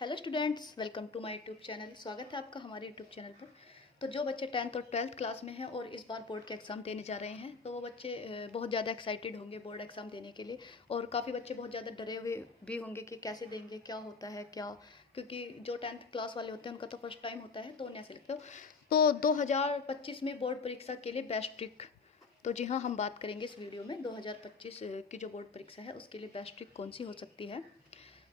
Hello students, welcome to my YouTube channel. स्वागत है आपका हमारे यूट्यूब चैनल पर। तो जो बच्चे 10th और 12th क्लास में हैं और इस बार बोर्ड के एग्ज़ाम देने जा रहे हैं, तो वो बच्चे बहुत ज़्यादा एक्साइटेड होंगे बोर्ड एग्ज़ाम देने के लिए। और काफ़ी बच्चे बहुत ज़्यादा डरे हुए भी होंगे कि कैसे देंगे, क्या होता है क्या, क्योंकि जो 10th क्लास वाले होते हैं उनका तो फर्स्ट टाइम होता है, तो उन्हें ऐसे लगता है। तो 2025 में बोर्ड परीक्षा के लिए बेस्ट ट्रिक, तो जी हाँ, हम बात करेंगे इस वीडियो में 2025 की जो बोर्ड परीक्षा है उसके लिए बेस्ट ट्रिक कौन सी हो सकती है।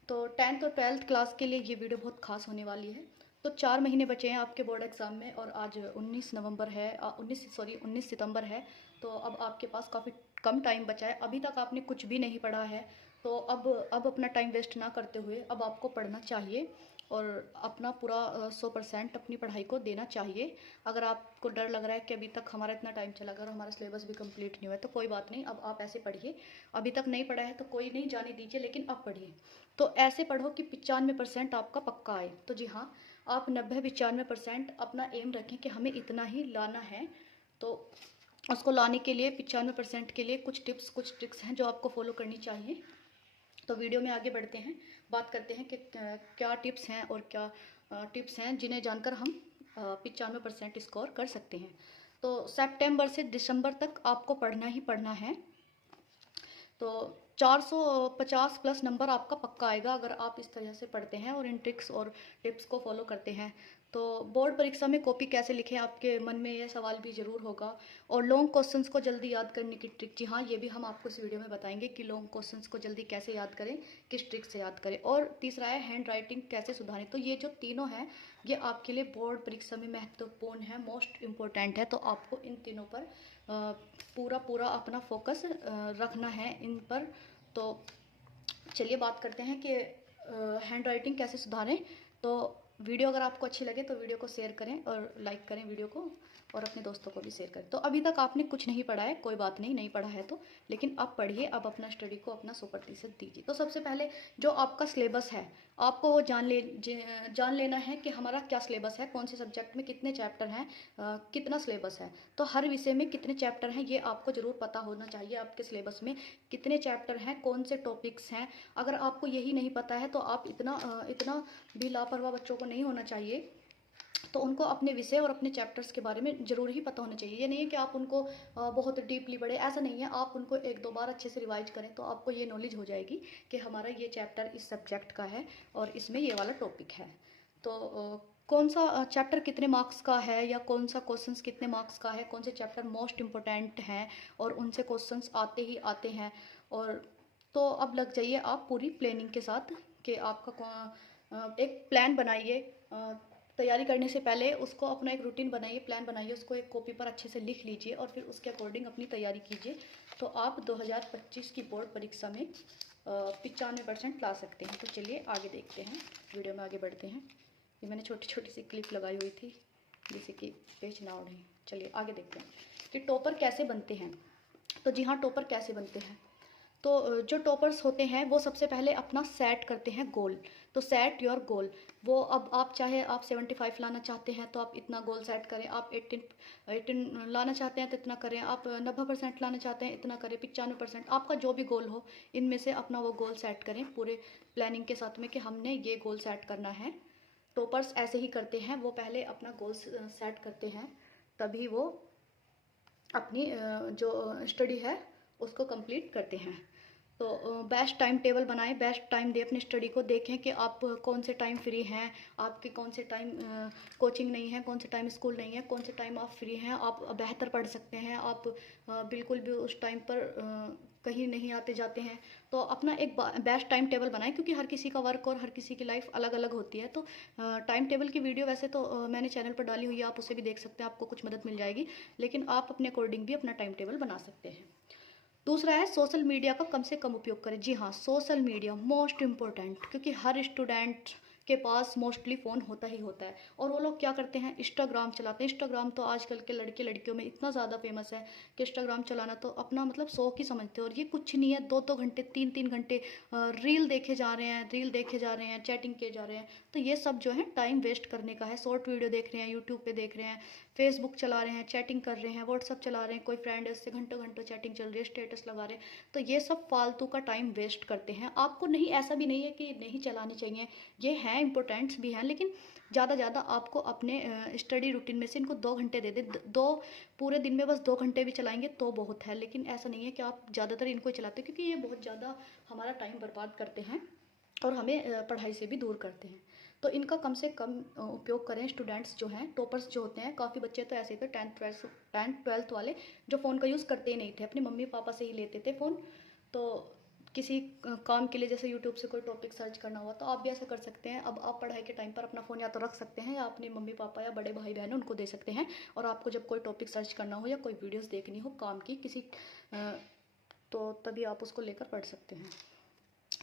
तो 10th और 12th क्लास के लिए ये वीडियो बहुत खास होने वाली है। तो 4 महीने बचे हैं आपके बोर्ड एग्ज़ाम में और आज 19 नवंबर है, 19 सितंबर है। तो अब आपके पास काफ़ी कम टाइम बचा है, अभी तक आपने कुछ भी नहीं पढ़ा है। तो अब अपना टाइम वेस्ट ना करते हुए अब आपको पढ़ना चाहिए और अपना पूरा 100% अपनी पढ़ाई को देना चाहिए। अगर आपको डर लग रहा है कि अभी तक हमारा इतना टाइम चला गया और हमारा सिलेबस भी कंप्लीट नहीं हुआ है, तो कोई बात नहीं, अब आप ऐसे पढ़िए। अभी तक नहीं पढ़ा है तो कोई नहीं, जाने दीजिए, लेकिन अब पढ़िए। तो ऐसे पढ़ो कि 95% आपका पक्का आए। तो जी हाँ, आप 90-95% अपना एम रखें कि हमें इतना ही लाना है। तो उसको लाने के लिए 95% के लिए कुछ टिप्स कुछ ट्रिक्स हैं जो आपको फॉलो करनी चाहिए। तो वीडियो में आगे बढ़ते हैं, बात करते हैं कि क्या टिप्स हैं और क्या टिप्स हैं जिन्हें जानकर हम 95% स्कोर कर सकते हैं। तो सितंबर से दिसंबर तक आपको पढ़ना ही पढ़ना है। तो 450 प्लस नंबर आपका पक्का आएगा अगर आप इस तरह से पढ़ते हैं और इन ट्रिक्स और टिप्स को फॉलो करते हैं। तो बोर्ड परीक्षा में कॉपी कैसे लिखें, आपके मन में यह सवाल भी ज़रूर होगा। और लॉन्ग क्वेश्चंस को जल्दी याद करने की ट्रिक, जी हाँ, ये भी हम आपको इस वीडियो में बताएंगे कि लॉन्ग क्वेश्चंस को जल्दी कैसे याद करें, किस ट्रिक से याद करें। और तीसरा है हैंड राइटिंग कैसे सुधारें। तो ये जो तीनों हैं ये आपके लिए बोर्ड परीक्षा में महत्वपूर्ण है, मोस्ट इम्पोर्टेंट है। तो आपको इन तीनों पर पूरा पूरा अपना फोकस रखना है इन पर। तो चलिए बात करते हैं कि हैंड राइटिंग कैसे सुधारें। तो वीडियो अगर आपको अच्छी लगे तो वीडियो को शेयर करें और लाइक करें वीडियो को, और अपने दोस्तों को भी शेयर करें। तो अभी तक आपने कुछ नहीं पढ़ा है, कोई बात नहीं, नहीं पढ़ा है तो, लेकिन अब पढ़िए, अब अपना स्टडी को अपना 100% दीजिए। तो सबसे पहले जो आपका सिलेबस है आपको वो जान लेना है कि हमारा क्या सिलेबस है, कौन से सब्जेक्ट में कितने चैप्टर हैं, कितना सिलेबस है। तो हर विषय में कितने चैप्टर हैं ये आपको ज़रूर पता होना चाहिए। आपके सिलेबस में कितने चैप्टर हैं, कौन से टॉपिक्स हैं। अगर आपको यही नहीं पता है तो आप इतना भी लापरवाह बच्चों को नहीं होना चाहिए। तो उनको अपने विषय और अपने चैप्टर्स के बारे में ज़रूर ही पता होना चाहिए। ये नहीं है कि आप उनको बहुत डीपली पढ़े, ऐसा नहीं है। आप उनको 1-2 बार अच्छे से रिवाइज करें तो आपको ये नॉलेज हो जाएगी कि हमारा ये चैप्टर इस सब्जेक्ट का है और इसमें ये वाला टॉपिक है। तो कौन सा चैप्टर कितने मार्क्स का है या कौन सा क्वेश्चंस कितने मार्क्स का है, कौन से चैप्टर मोस्ट इम्पोर्टेंट हैं और उनसे क्वेश्चंस आते ही आते हैं। और तो अब लग जाइए आप पूरी प्लानिंग के साथ कि आपका एक प्लान बनाइए। तैयारी करने से पहले उसको अपना एक रूटीन बनाइए, प्लान बनाइए, उसको एक कॉपी पर अच्छे से लिख लीजिए और फिर उसके अकॉर्डिंग अपनी तैयारी कीजिए। तो आप 2025 की बोर्ड परीक्षा में 95% ला सकते हैं। तो चलिए आगे देखते हैं, वीडियो में आगे बढ़ते हैं। ये मैंने छोटी छोटी सी क्लिप लगाई हुई थी जैसे कि पेज ना उड़े। चलिए आगे देखते हैं कि टॉपर कैसे बनते हैं। तो जी हाँ, टॉपर कैसे बनते हैं। तो जो टॉपर्स होते हैं वो सबसे पहले अपना सेट करते हैं गोल। तो सेट योर गोल। वो अब आप चाहे आप 75 लाना चाहते हैं तो आप इतना गोल सेट करें, आप 18 लाना चाहते हैं तो इतना करें, आप 90% लाना चाहते हैं इतना करें, 95%, आपका जो भी गोल हो इनमें से अपना वो गोल सेट करें पूरे प्लानिंग के साथ में कि हमने ये गोल सेट करना है। टॉपर्स ऐसे ही करते हैं, वो पहले अपना गोल सेट करते हैं तभी वो अपनी जो स्टडी है उसको कंप्लीट करते हैं। तो बेस्ट टाइम टेबल बनाएं, बेस्ट टाइम दें अपनी स्टडी को, देखें कि आप कौन से टाइम फ्री हैं, आपके कौन से टाइम कोचिंग नहीं है, कौन से टाइम स्कूल नहीं है, कौन से टाइम आप फ्री हैं, आप बेहतर पढ़ सकते हैं, आप बिल्कुल भी उस टाइम पर कहीं नहीं आते जाते हैं। तो अपना एक बेस्ट टाइम टेबल बनाएं, क्योंकि हर किसी का वर्क और हर किसी की लाइफ अलग अलग होती है। तो टाइम टेबल की वीडियो वैसे तो मैंने चैनल पर डाली हुई है, आप उसे भी देख सकते हैं, आपको कुछ मदद मिल जाएगी। लेकिन आप अपने अकॉर्डिंग भी अपना टाइम टेबल बना सकते हैं। दूसरा है सोशल मीडिया का कम से कम उपयोग करें। जी हाँ, सोशल मीडिया मोस्ट इम्पोर्टेंट, क्योंकि हर स्टूडेंट के पास मोस्टली फ़ोन होता ही होता है। और वो लोग क्या करते हैं, इंस्टाग्राम चलाते हैं। इंस्टाग्राम तो आजकल के लड़के लड़कियों में इतना ज़्यादा फेमस है कि इंस्टाग्राम चलाना तो अपना मतलब शौक ही समझते हैं। और ये कुछ नहीं है, 2-2 घंटे 3-3 घंटे रील देखे जा रहे हैं, रील देखे जा रहे हैं, चैटिंग किए जा रहे हैं। तो ये सब जो है टाइम वेस्ट करने का है। शॉर्ट वीडियो देख रहे हैं, यूट्यूब पे देख रहे हैं, फेसबुक चला रहे हैं, चैटिंग कर रहे हैं, व्हाट्सअप चला रहे हैं, कोई फ्रेंड है उससे घंटों घंटों चैटिंग चल रही है, स्टेटस लगा रहे हैं। तो ये सब फालतू का टाइम वेस्ट करते हैं। आपको नहीं, ऐसा भी नहीं है कि नहीं चलानी चाहिए, ये हैं हैं, इंपॉर्टेंट्स भी हैं, लेकिन ज़्यादा आपको अपने स्टडी रूटीन में से इनको 2 घंटे दे दें। दो पूरे दिन में बस 2 घंटे भी चलाएंगे तो बहुत है, लेकिन ऐसा नहीं है कि आप ज़्यादातर इनको ही चलाते, क्योंकि ये बहुत ज़्यादा हमारा टाइम बर्बाद करते हैं और हमें पढ़ाई से भी दूर करते हैं। तो इनका कम से कम उपयोग करें। स्टूडेंट्स जो हैं, टॉपर्स जो होते हैं, काफ़ी बच्चे तो ऐसे थे 10th 12th वाले जो फ़ोन का यूज़ करते ही नहीं थे, अपने मम्मी पापा से ही लेते थे फ़ोन। तो किसी काम के लिए जैसे यूट्यूब से कोई टॉपिक सर्च करना हुआ तो आप भी ऐसा कर सकते हैं। अब आप पढ़ाई के टाइम पर अपना फ़ोन या तो रख सकते हैं या अपने मम्मी पापा या बड़े भाई बहन उनको दे सकते हैं, और आपको जब कोई टॉपिक सर्च करना हो या कोई वीडियोज़ देखनी हो काम की किसी तो तभी आप उसको लेकर पढ़ सकते हैं।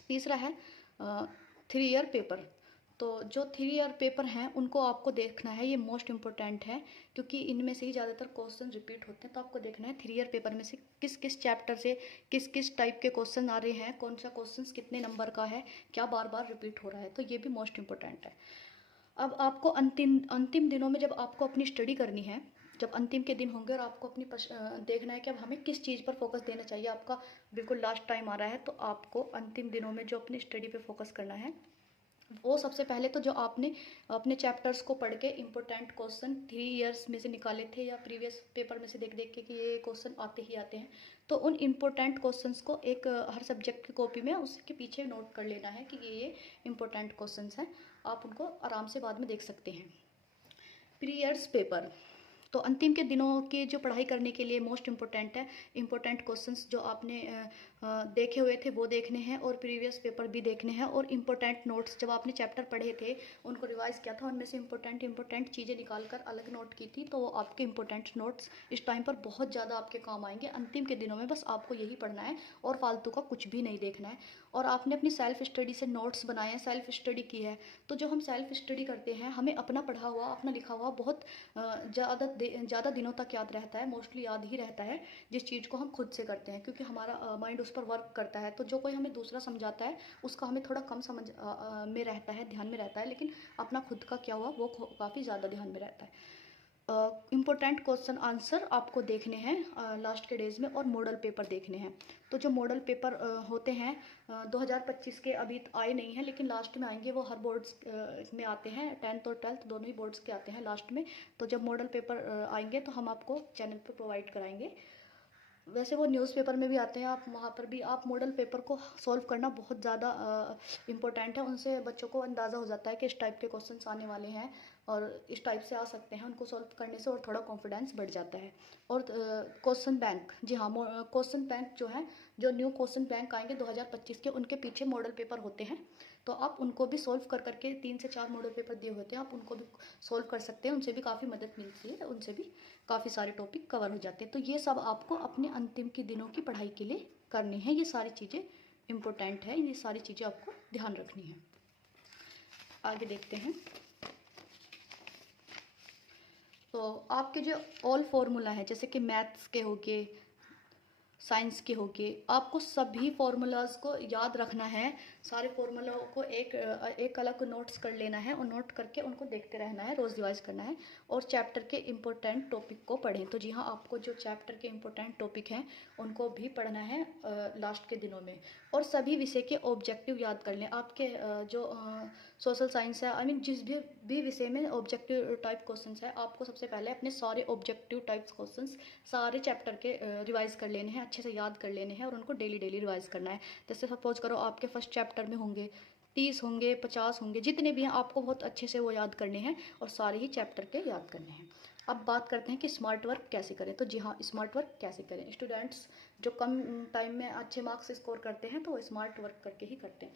तीसरा है 3 ईयर पेपर। तो जो 3 ईयर पेपर हैं उनको आपको देखना है, ये मोस्ट इम्पोर्टेंट है, क्योंकि इनमें से ही ज़्यादातर क्वेश्चन रिपीट होते हैं। तो आपको देखना है 3 ईयर पेपर में से किस किस चैप्टर से किस किस टाइप के क्वेश्चन आ रहे हैं, कौन सा क्वेश्चन कितने नंबर का है, क्या बार बार रिपीट हो रहा है, तो ये भी मोस्ट इम्पोर्टेंट है। अब आपको अंतिम दिनों में जब आपको अपनी स्टडी करनी है, जब अंतिम के दिन होंगे और आपको अपनी देखना है कि अब हमें किस चीज़ पर फोकस देना चाहिए, आपका बिल्कुल लास्ट टाइम आ रहा है, तो आपको अंतिम दिनों में जो अपनी स्टडी पे फोकस करना है वो सबसे पहले तो जो आपने अपने चैप्टर्स को पढ़ के इम्पोर्टेंट क्वेश्चन 3 ईयर्स में से निकाले थे या प्रीवियस पेपर में से देख देख के कि ये क्वेश्चन आते ही आते हैं, तो उन इम्पोर्टेंट क्वेश्चंस को एक हर सब्जेक्ट की कॉपी में उसके पीछे नोट कर लेना है कि ये इम्पोर्टेंट क्वेश्चंस हैं। आप उनको आराम से बाद में देख सकते हैं। प्री ईयर्स पेपर तो अंतिम के दिनों की जो पढ़ाई करने के लिए मोस्ट इम्पोर्टेंट है। इम्पोर्टेंट क्वेश्चंस जो आपने देखे हुए थे वो देखने हैं और प्रीवियस पेपर भी देखने हैं, और इम्पोर्टेंट नोट्स जब आपने चैप्टर पढ़े थे उनको रिवाइज किया था, उनमें से इम्पोर्टेंट चीज़ें निकाल कर अलग नोट की थी, तो वो आपके इम्पोर्टेंट नोट्स इस टाइम पर बहुत ज़्यादा आपके काम आएंगे। अंतिम के दिनों में बस आपको यही पढ़ना है और फालतू का कुछ भी नहीं देखना है। और आपने अपनी सेल्फ स्टडी से नोट्स बनाए हैं, सेल्फ स्टडी की है, तो जो हम सेल्फ स्टडी करते हैं हमें अपना पढ़ा हुआ अपना लिखा हुआ बहुत ज़्यादा दिनों तक याद रहता है, मोस्टली याद ही रहता है जिस चीज़ को हम खुद से करते हैं, क्योंकि हमारा माइंड उस पर वर्क करता है। तो जो कोई हमें दूसरा समझाता है उसका हमें थोड़ा कम समझ में रहता है, ध्यान में रहता है, लेकिन अपना खुद का क्या हुआ वो काफ़ी ज़्यादा ध्यान में रहता है। इम्पोर्टेंट क्वेश्चन आंसर आपको देखने हैं लास्ट के डेज़ में, और मॉडल पेपर देखने हैं। तो जो मॉडल पेपर होते हैं 2025 के अभी आए नहीं हैं, लेकिन लास्ट में आएंगे, वो हर बोर्ड्स में आते हैं, 10th और 12th दोनों ही बोर्ड्स के आते हैं लास्ट में। तो जब मॉडल पेपर आएंगे तो हम आपको चैनल पर प्रोवाइड कराएंगे। वैसे वो न्यूज़पेपर में भी आते हैं, आप वहाँ पर भी आप मॉडल पेपर को सॉल्व करना बहुत ज़्यादा इम्पोर्टेंट है। उनसे बच्चों को अंदाज़ा हो जाता है कि इस टाइप के क्वेश्चंस आने वाले हैं और इस टाइप से आ सकते हैं, उनको सॉल्व करने से और थोड़ा कॉन्फिडेंस बढ़ जाता है। और क्वेश्चन बैंक, जी हाँ, क्वेश्चन बैंक जो है, जो न्यू क्वेश्चन बैंक आएंगे 2025 के, उनके पीछे मॉडल पेपर होते हैं, तो आप उनको भी सॉल्व कर करके 3 से 4 मॉडल पेपर दिए होते हैं, आप उनको भी सॉल्व कर सकते हैं, उनसे भी काफ़ी मदद मिलती है, उनसे भी काफ़ी सारे टॉपिक कवर हो जाते हैं। तो ये सब आपको अपने अंतिम के दिनों की पढ़ाई के लिए करनी है, ये सारी चीज़ें इम्पोर्टेंट है, ये सारी चीज़ें आपको ध्यान रखनी है। आगे देखते हैं। तो आपके जो ऑल फार्मूला है, जैसे कि मैथ्स के हो गए, साइंस के हो गए, आपको सभी फार्मूलाज को याद रखना है, सारे फार्मूलाओं को एक अलग नोट्स कर लेना है और नोट करके उनको देखते रहना है, रोज़ रिवाइज करना है, और चैप्टर के इम्पोर्टेंट टॉपिक को पढ़ें। तो जी हाँ, आपको जो चैप्टर के इम्पोर्टेंट टॉपिक हैं उनको भी पढ़ना है लास्ट के दिनों में, और सभी विषय के ऑब्जेक्टिव याद कर लें। आपके जो सोशल साइंस है, आई मीन जिस भी विषय में ऑब्जेक्टिव टाइप क्वेश्चंस है, आपको सबसे पहले अपने सारे ऑब्जेक्टिव टाइप्स क्वेश्चंस सारे चैप्टर के रिवाइज कर लेने हैं, अच्छे से याद कर लेने हैं, और उनको डेली रिवाइज करना है। जैसे सपोज करो आपके फर्स्ट चैप्टर में होंगे 30 होंगे, 50 होंगे, जितने भी हैं आपको बहुत अच्छे से वो याद करने हैं और सारे ही चैप्टर के याद करने हैं। अब बात करते हैं कि स्मार्ट वर्क कैसे करें। तो जी हाँ, स्मार्ट वर्क कैसे करें। स्टूडेंट्स जो कम टाइम में अच्छे मार्क्स स्कोर करते हैं तो वो स्मार्ट वर्क करके ही करते हैं।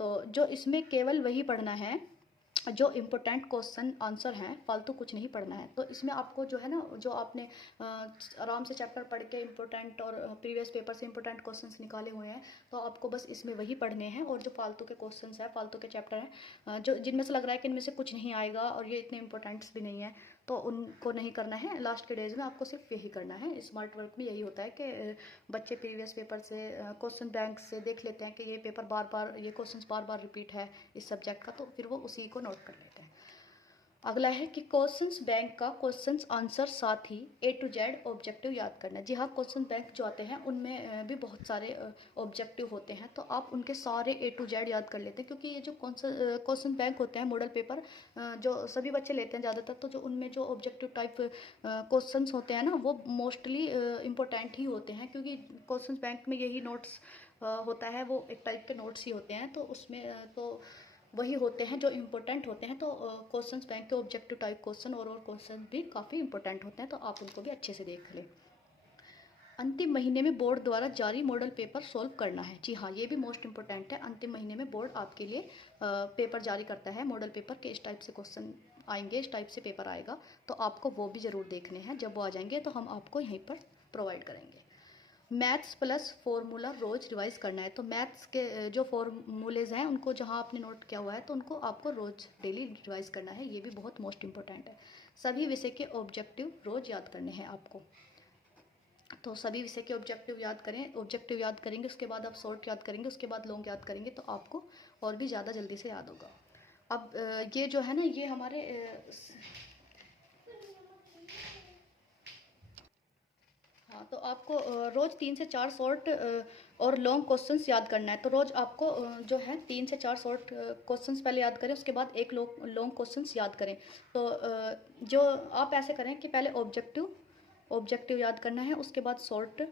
तो जो इसमें केवल वही पढ़ना है जो इम्पोर्टेंट क्वेश्चन आंसर हैं, फालतू कुछ नहीं पढ़ना है। तो इसमें आपको जो है ना, जो आपने आराम से चैप्टर पढ़ के इम्पोर्टेंट और प्रीवियस पेपर से इम्पोर्टेंट क्वेश्चंस निकाले हुए हैं, तो आपको बस इसमें वही पढ़ने हैं, और जो फालतू के क्वेश्चंस हैं, फालतू के चैप्टर हैं, जो जिनमें से लग रहा है कि इनमें से कुछ नहीं आएगा और ये इतने इंपॉर्टेंट्स भी नहीं है, तो उनको नहीं करना है। लास्ट के डेज में आपको सिर्फ यही करना है। स्मार्ट वर्क में यही होता है कि बच्चे प्रीवियस पेपर से क्वेश्चन बैंक से देख लेते हैं कि ये पेपर ये क्वेश्चंस बार बार रिपीट है इस सब्जेक्ट का, तो फिर वो उसी को नोट कर लेते हैं। अगला है कि क्वेश्चंस बैंक का क्वेश्चंस आंसर साथ ही ए टू जेड ऑब्जेक्टिव याद करना है। जी हाँ, क्वेश्चन बैंक जो आते हैं उनमें भी बहुत सारे ऑब्जेक्टिव होते हैं, तो आप उनके सारे ए टू जेड याद कर लेते हैं, क्योंकि ये जो क्वेश्चन बैंक होते हैं मॉडल पेपर जो सभी बच्चे लेते हैं ज़्यादातर, तो जो उनमें जो ऑब्जेक्टिव टाइप क्वेश्चंस होते हैं ना वो मोस्टली इम्पोर्टेंट ही होते हैं, क्योंकि क्वेश्चन बैंक में यही नोट्स होता है, वो एक टाइप के नोट्स ही होते हैं, तो उसमें तो वही होते हैं जो इम्पोर्टेंट होते हैं। तो क्वेश्चंस बैंक के ऑब्जेक्टिव टाइप क्वेश्चन और क्वेश्चन भी काफ़ी इंपॉर्टेंट होते हैं, तो आप उनको भी अच्छे से देख लें। अंतिम महीने में बोर्ड द्वारा जारी मॉडल पेपर सॉल्व करना है। जी हाँ, ये भी मोस्ट इंपॉर्टेंट है। अंतिम महीने में बोर्ड आपके लिए पेपर जारी करता है मॉडल पेपर के, इस टाइप से क्वेश्चन आएंगे, इस टाइप से पेपर आएगा, तो आपको वो भी ज़रूर देखने हैं। जब वो आ जाएंगे तो हम आपको यहीं पर प्रोवाइड करेंगे। मैथ्स प्लस फॉर्मूला रोज रिवाइज करना है। तो मैथ्स के जो फॉर्मूलेज हैं उनको जहाँ आपने नोट किया हुआ है तो उनको आपको रोज डेली रिवाइज करना है, ये भी बहुत मोस्ट इंपॉर्टेंट है। सभी विषय के ऑब्जेक्टिव रोज याद करने हैं आपको, तो सभी विषय के ऑब्जेक्टिव याद करें। ऑब्जेक्टिव याद करेंगे, उसके बाद आप शॉर्ट याद करेंगे, उसके बाद लॉन्ग याद करेंगे, तो आपको और भी ज़्यादा जल्दी से याद होगा। अब ये जो है ना, ये हमारे हाँ, तो आपको रोज़ 3 से 4 शॉर्ट और लॉन्ग क्वेश्चंस याद करना है। तो रोज़ आपको जो है 3 से 4 शॉर्ट क्वेश्चंस पहले याद करें, उसके बाद एक लॉन्ग क्वेश्चंस याद करें। तो जो आप ऐसे करें कि पहले ऑब्जेक्टिव याद करना है, उसके बाद शॉर्ट,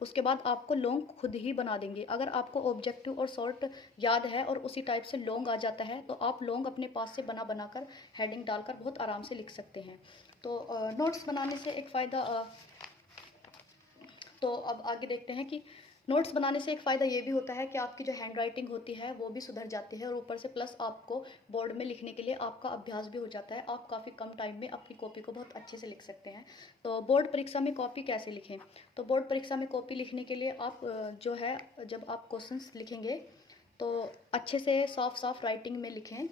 उसके बाद आपको लॉन्ग खुद ही बना देंगे। अगर आपको ऑब्जेक्टिव और शॉर्ट याद है और उसी टाइप से लॉन्ग आ जाता है, तो आप लॉन्ग अपने पास से बना कर हेडिंग डालकर बहुत आराम से लिख सकते हैं। तो नोट्स बनाने से एक फ़ायदा तो अब आगे देखते हैं कि नोट्स बनाने से एक फ़ायदा ये भी होता है कि आपकी जो हैंड राइटिंग होती है वो भी सुधर जाती है, और ऊपर से प्लस आपको बोर्ड में लिखने के लिए आपका अभ्यास भी हो जाता है। आप काफ़ी कम टाइम में अपनी कॉपी को बहुत अच्छे से लिख सकते हैं। तो बोर्ड परीक्षा में कॉपी कैसे लिखें? तो बोर्ड परीक्षा में कॉपी लिखने के लिए आप जो है, जब आप क्वेश्चंस लिखेंगे तो अच्छे से साफ साफ राइटिंग में लिखें,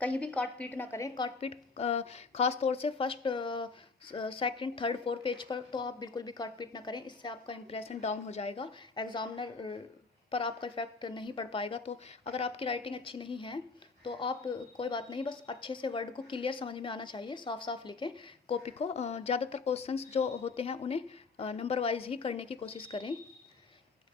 कहीं भी काट पीट ना करें। काट पीट खास तौर से first second third fourth page पर तो आप बिल्कुल भी काट पीट ना करें, इससे आपका इंप्रेशन डाउन हो जाएगा, एग्जामिनर पर आपका इफेक्ट नहीं पड़ पाएगा। तो अगर आपकी राइटिंग अच्छी नहीं है तो आप कोई बात नहीं, बस अच्छे से वर्ड को क्लियर समझ में आना चाहिए, साफ साफ लिखें कॉपी को। ज़्यादातर क्वेश्चंस जो होते हैं उन्हें नंबर वाइज ही करने की कोशिश करें,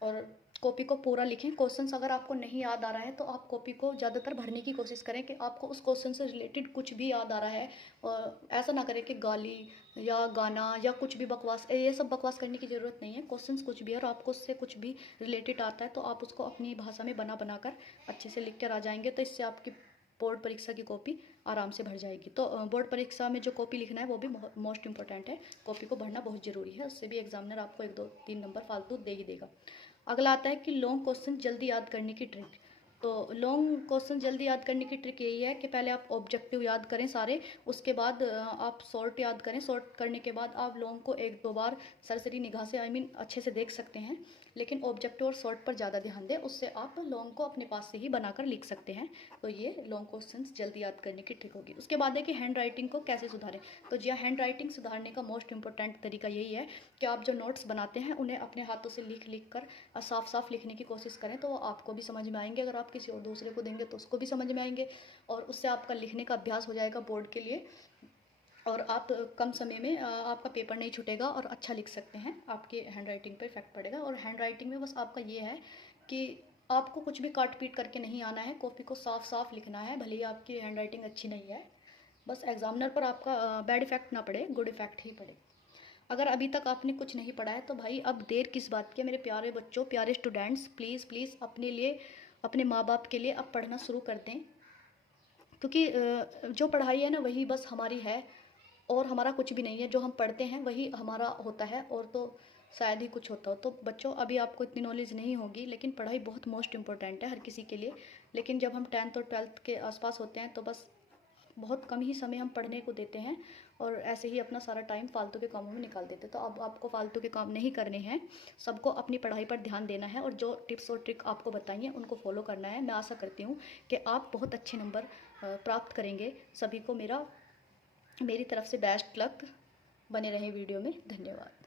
और कॉपी को पूरा लिखें। क्वेश्चंस अगर आपको नहीं याद आ रहा है तो आप कॉपी को ज़्यादातर भरने की कोशिश करें कि आपको उस क्वेश्चन से रिलेटेड कुछ भी याद आ रहा है, और ऐसा ना करें कि गाली या गाना या कुछ भी बकवास, ये सब बकवास करने की ज़रूरत नहीं है। क्वेश्चंस कुछ भी है और आपको उससे कुछ भी रिलेटेड आता है तो आप उसको अपनी भाषा में बना कर अच्छे से लिख कर आ जाएंगे, तो इससे आपकी बोर्ड परीक्षा की कॉपी आराम से भर जाएगी। तो बोर्ड परीक्षा में जो कॉपी लिखना है वो भी मोस्ट इंपॉर्टेंट है, कॉपी को भरना बहुत ज़रूरी है, उससे भी एग्जामिनर आपको 1 2 3 नंबर फालतू दे ही देगा। अगला आता है कि लॉन्ग क्वेश्चन जल्दी याद करने की ट्रिक। तो लॉन्ग क्वेश्चन जल्दी याद करने की ट्रिक यही है कि पहले आप ऑब्जेक्टिव याद करें सारे, उसके बाद आप शॉर्ट याद करें, शॉर्ट करने के बाद आप लॉन्ग को 1 2 बार सरसरी निगाह से अच्छे से देख सकते हैं, लेकिन ऑब्जेक्टिव और शॉर्ट पर ज़्यादा ध्यान दें, उससे आप लॉन्ग को अपने पास से ही बनाकर लिख सकते हैं। तो ये लॉन्ग क्वेश्चन जल्दी याद करने की ट्रिक होगी। उसके बाद है कि हैंड राइटिंग को कैसे सुधारें। तो जी, हैंड राइटिंग सुधारने का मोस्ट इंपॉर्टेंट तरीका यही है कि आप जो नोट्स बनाते हैं उन्हें अपने हाथों से लिख कर साफ साफ लिखने की कोशिश करें, तो आपको भी समझ में आएंगे। अगर आप किसी और दूसरे को देंगे तो उसको भी समझ में आएंगे, और उससे आपका लिखने का अभ्यास हो जाएगा बोर्ड के लिए, और आप कम समय में आपका पेपर नहीं छूटेगा और अच्छा लिख सकते हैं, आपकी हैंड राइटिंग पर इफेक्ट पड़ेगा। और हैंड राइटिंग में बस आपका ये है कि आपको कुछ भी काट पीट करके नहीं आना है, कॉपी को साफ साफ लिखना है, भले ही आपकी हैंड राइटिंग अच्छी नहीं है, बस एग्जामिनर पर आपका बैड इफेक्ट ना पड़े, गुड इफेक्ट ही पड़े। अगर अभी तक आपने कुछ नहीं पढ़ा है तो भाई अब देर किस बात की है, मेरे प्यारे बच्चों, प्यारे स्टूडेंट्स, प्लीज़ प्लीज़ अपने लिए, अपने माँ बाप के लिए अब पढ़ना शुरू कर दें, क्योंकि जो पढ़ाई है ना वही बस हमारी है, और हमारा कुछ भी नहीं है। जो हम पढ़ते हैं वही हमारा होता है, और तो शायद ही कुछ होता हो। तो बच्चों, अभी आपको इतनी नॉलेज नहीं होगी, लेकिन पढ़ाई बहुत मोस्ट इंपॉर्टेंट है हर किसी के लिए। लेकिन जब हम 10th और 12th के आसपास होते हैं तो बस बहुत कम ही समय हम पढ़ने को देते हैं, और ऐसे ही अपना सारा टाइम फालतू के कामों में निकाल देते हैं। तो अब आपको फालतू के काम नहीं करने हैं, सबको अपनी पढ़ाई पर ध्यान देना है, और जो टिप्स और ट्रिक आपको बताइए उनको फॉलो करना है। मैं आशा करती हूँ कि आप बहुत अच्छे नंबर प्राप्त करेंगे। सभी को मेरी तरफ से बेस्ट लक। बने रहें वीडियो में। धन्यवाद।